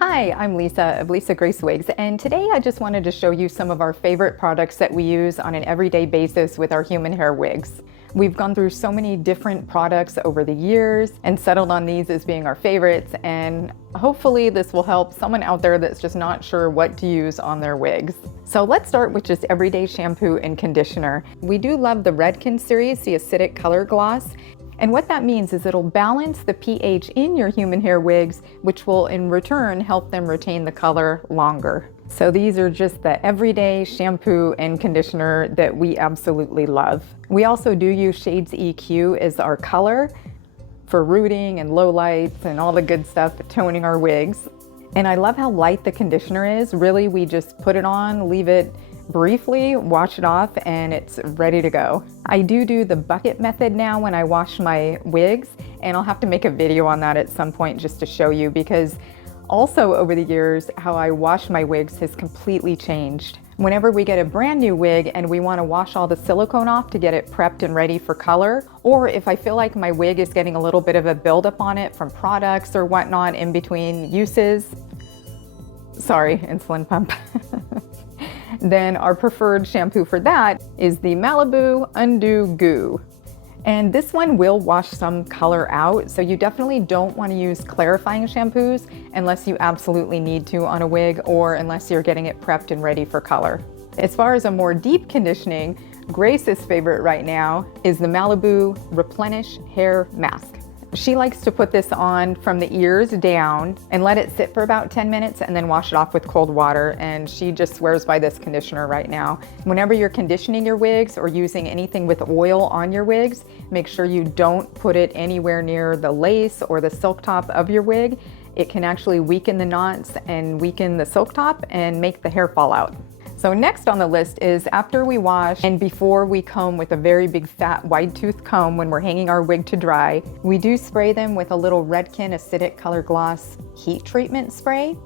Hi, I'm Lisa of Lisa Grace Wigs, and today I just wanted to show you some of our favorite products that we use on an everyday basis with our human hair wigs. We've gone through so many different products over the years and settled on these as being our favorites, and hopefully this will help someone out there that's just not sure what to use on their wigs. So let's start with just everyday shampoo and conditioner. We do love the Redken series, the acidic color gloss. And what that means is it'll balance the pH in your human hair wigs, which will in return help them retain the color longer. So these are just the everyday shampoo and conditioner that we absolutely love. We also do use Shades EQ as our color for rooting and low lights and all the good stuff, toning our wigs. And I love how light the conditioner is. Really, we just put it on, leave it briefly, wash it off, and it's ready to go. I do the bucket method now when I wash my wigs, and I'll have to make a video on that at some point just to show you, because also over the years, how I wash my wigs has completely changed. Whenever we get a brand new wig and we want to wash all the silicone off to get it prepped and ready for color, or if I feel like my wig is getting a little bit of a buildup on it from products or whatnot in between uses, sorry, insulin pump. Then our preferred shampoo for that is the Malibu Un-do-goo. And this one will wash some color out, so you definitely don't want to use clarifying shampoos unless you absolutely need to on a wig, or unless you're getting it prepped and ready for color. As far as a more deep conditioning, Grace's favorite right now is the Malibu Replenish Hair Mask. She likes to put this on from the ears down and let it sit for about 10 minutes and then wash it off with cold water, and she just swears by this conditioner right now. Whenever you're conditioning your wigs or using anything with oil on your wigs, make sure you don't put it anywhere near the lace or the silk top of your wig. It can actually weaken the knots and weaken the silk top and make the hair fall out. So next on the list is after we wash and before we comb with a very big fat wide tooth comb when we're hanging our wig to dry, we do spray them with a little Redken acidic color gloss heat treatment spray,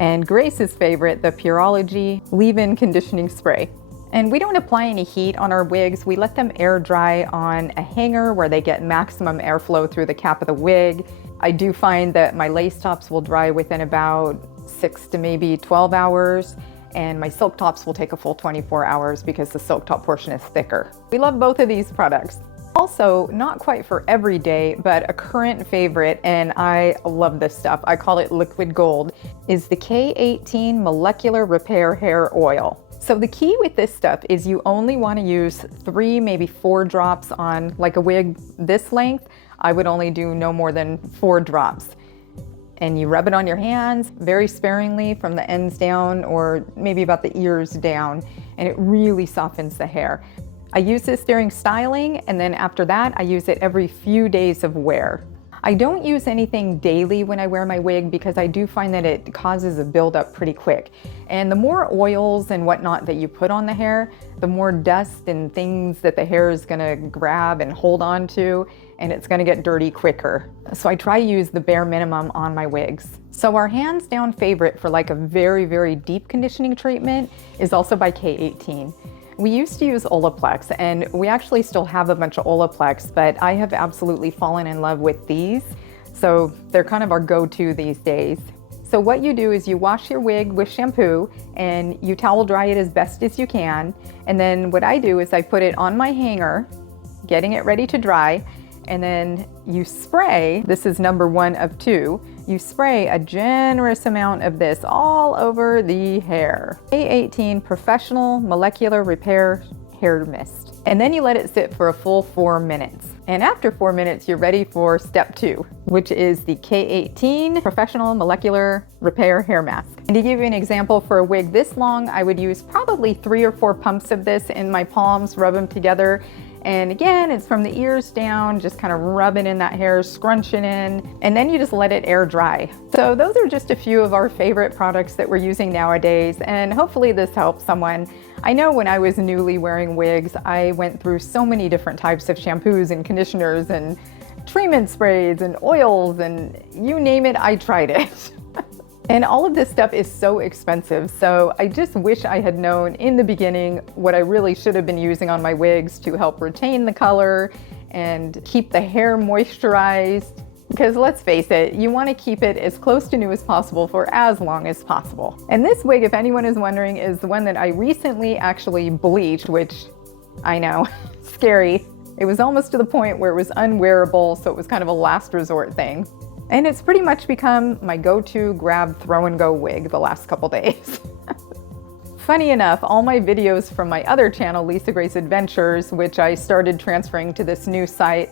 and Grace's favorite, the Pureology leave-in conditioning spray. And we don't apply any heat on our wigs. We let them air dry on a hanger where they get maximum airflow through the cap of the wig. I do find that my lace tops will dry within about 6 to maybe 12 hours. And my silk tops will take a full 24 hours because the silk top portion is thicker. We love both of these products. Also, not quite for every day, but a current favorite, and I love this stuff, I call it liquid gold, is the K18 Molecular Repair Hair Oil. So the key with this stuff is you only want to use 3, maybe 4 drops on like a wig this length. I would only do no more than 4 drops. And you rub it on your hands very sparingly from the ends down, or maybe about the ears down, and it really softens the hair. I use this during styling, and then after that I use it every few days of wear. I don't use anything daily when I wear my wig because I do find that it causes a buildup pretty quick. And the more oils and whatnot that you put on the hair, the more dust and things that the hair is gonna grab and hold on to, and it's gonna get dirty quicker. So I try to use the bare minimum on my wigs. So our hands down favorite for like a very, very deep conditioning treatment is also by K18. We used to use Olaplex, and we actually still have a bunch of Olaplex, but I have absolutely fallen in love with these. So they're kind of our go-to these days. So what you do is you wash your wig with shampoo and you towel dry it as best as you can. And then what I do is I put it on my hanger, getting it ready to dry, and then you spray, this is number 1 of 2, you spray a generous amount of this all over the hair. K18 Professional Molecular Repair Hair Mist. And then you let it sit for a full 4 minutes. And after 4 minutes, you're ready for step 2, which is the K18 Professional Molecular Repair Hair Mask. And to give you an example, for a wig this long, I would use probably 3 or 4 pumps of this in my palms, rub them together. And again, it's from the ears down, just kind of rubbing in that hair, scrunching in, and then you just let it air dry. So those are just a few of our favorite products that we're using nowadays, and hopefully this helps someone. I know when I was newly wearing wigs, I went through so many different types of shampoos and conditioners and treatment sprays and oils, and you name it, I tried it. And all of this stuff is so expensive, so I just wish I had known in the beginning what I really should have been using on my wigs to help retain the color and keep the hair moisturized. Because let's face it, you want to keep it as close to new as possible for as long as possible. And this wig, if anyone is wondering, is the one that I recently actually bleached, which I know, scary. It was almost to the point where it was unwearable, so it was kind of a last resort thing. And it's pretty much become my go-to grab, throw and go wig the last couple days. Funny enough, all my videos from my other channel, Lisa Grace Adventures, which I started transferring to this new site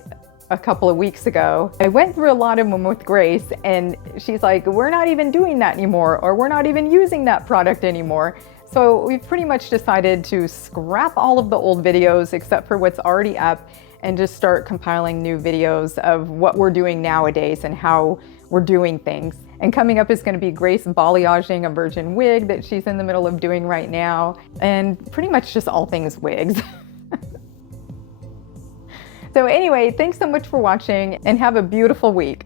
a couple of weeks ago, I went through a lot of them with Grace, and she's like, we're not even doing that anymore, or we're not even using that product anymore. So we've pretty much decided to scrap all of the old videos except for what's already up and just start compiling new videos of what we're doing nowadays and how we're doing things. And coming up is going to be Grace balayaging a virgin wig that she's in the middle of doing right now, and pretty much just all things wigs. So anyway, thanks so much for watching and have a beautiful week.